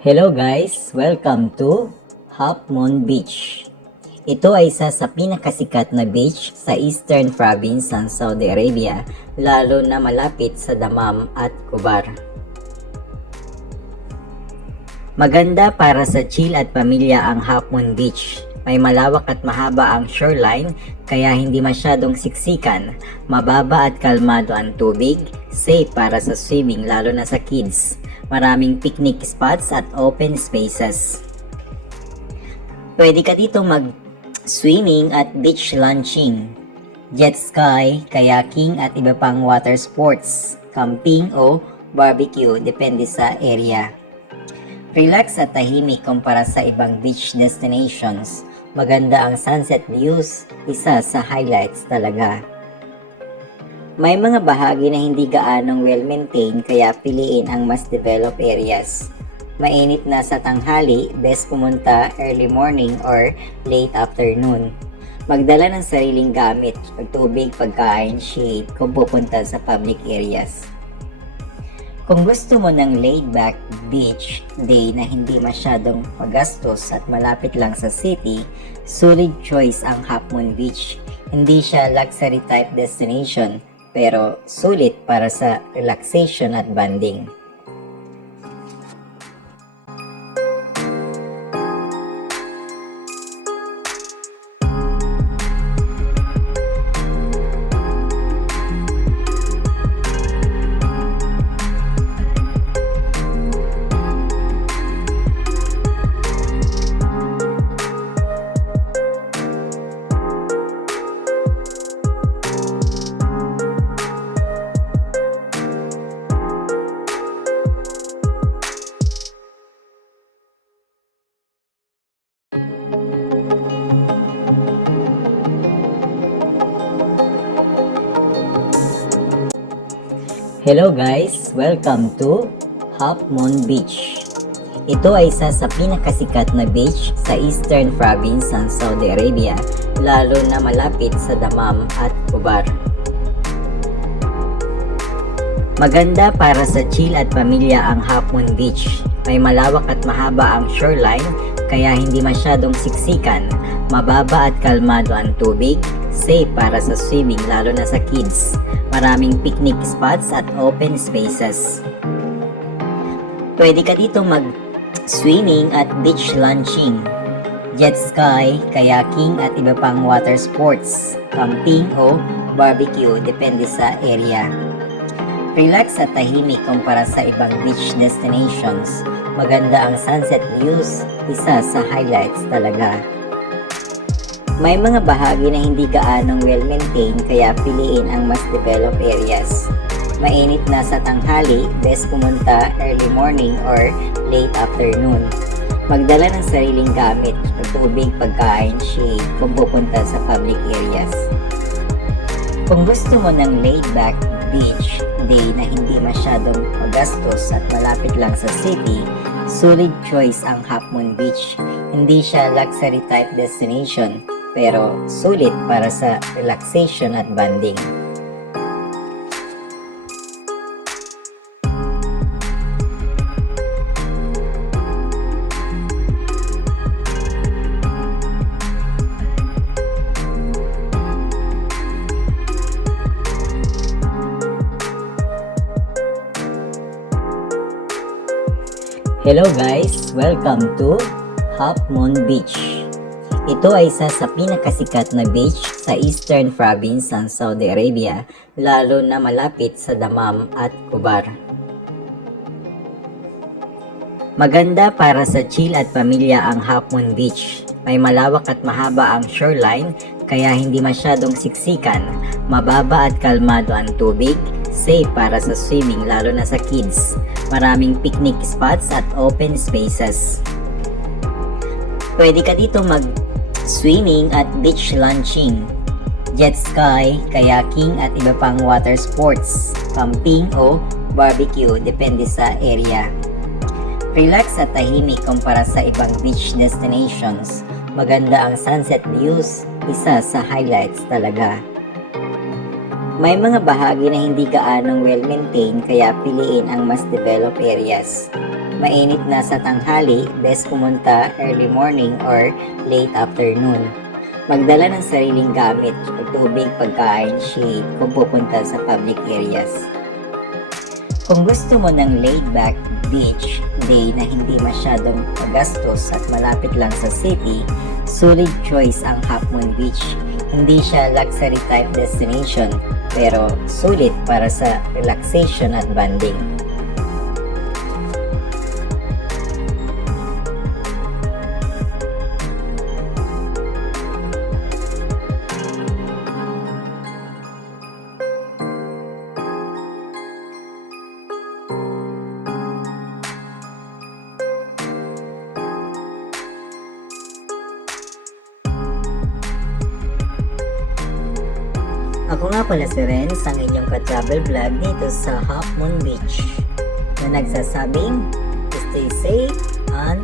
Hello guys! Welcome to Half Moon Beach. Ito ay isa sa pinakasikat na beach sa Eastern Province ng Saudi Arabia, lalo na malapit sa Dammam at Khobar. Maganda para sa chill at pamilya ang Half Moon Beach. May malawak at mahaba ang shoreline kaya hindi masyadong siksikan, mababa at kalmado ang tubig, safe para sa swimming lalo na sa kids. Maraming picnic spots at open spaces. Pwede ka dito mag-swimming at beach launching, jet ski, kayaking at iba pang water sports, camping o barbecue depende sa area. Relax at tahimik kumpara sa ibang beach destinations. Maganda ang sunset views, isa sa highlights talaga. May mga bahagi na hindi gaanong well-maintained kaya piliin ang mas developed areas. Mainit na sa tanghali, best pumunta early morning or late afternoon. Magdala ng sariling gamit, tubig, pagkain, shade kung pupunta sa public areas. Kung gusto mo ng laid-back beach day na hindi masyadong magastos at malapit lang sa city, solid choice ang Half Moon Beach. Hindi siya luxury type destination, pero sulit para sa relaxation at bonding. Hello guys! Welcome to Half Moon Beach. Ito ay isa sa pinakasikat na beach sa Eastern Province ng Saudi Arabia, lalo na malapit sa Dammam at Khobar. Maganda para sa chill at pamilya ang Half Moon Beach. May malawak at mahaba ang shoreline kaya hindi masyadong siksikan, mababa at kalmado ang tubig, safe para sa swimming lalo na sa kids. Maraming picnic spots at open spaces. Pwede ka dito mag-swimming at beach launching, jet ski, kayaking at iba pang water sports, camping o barbecue depende sa area. Relax at tahimik kumpara sa ibang beach destinations. Maganda ang sunset views, isa sa highlights talaga. May mga bahagi na hindi gaanong well-maintained kaya piliin ang mas developed areas. Mainit na sa tanghali, best pumunta early morning or late afternoon. Magdala ng sariling gamit, tubig, pagkain, shade kung pupunta sa public areas. Kung gusto mo ng laid-back beach day na hindi masyadong magastos at malapit lang sa city, solid choice ang Half Moon Beach. Hindi siya luxury type destination, pero sulit para sa relaxation at bonding. Hello guys! Welcome to Half Moon Beach. Ito ay isa sa pinakasikat na beach sa Eastern Province ng Saudi Arabia, lalo na malapit sa Dammam at Khobar. Maganda para sa chill at pamilya ang Half Moon Beach. May malawak at mahaba ang shoreline kaya hindi masyadong siksikan, mababa at kalmado ang tubig, safe para sa swimming lalo na sa kids. Maraming picnic spots at open spaces. Pwede ka dito mag-swimming at beach launching, jet ski, kayaking at iba pang water sports, camping o barbecue depende sa area. Relax at tahimik kumpara sa ibang beach destinations. Maganda ang sunset views, isa sa highlights talaga. May mga bahagi na hindi gaanong well-maintained kaya piliin ang mas developed areas. Mainit na sa tanghali, best pumunta early morning or late afternoon. Magdala ng sariling gamit, tubig, pagkain, shade kung pupunta sa public areas. Kung gusto mo ng laid-back beach day na hindi masyadong magastos at malapit lang sa city, solid choice ang Half Moon Beach. Hindi siya luxury type destination, pero sulit para sa relaxation at bonding. Ako nga pala si Renz, ang inyong ka-travel vlog dito sa Half Moon Beach na nagsasabing stay safe and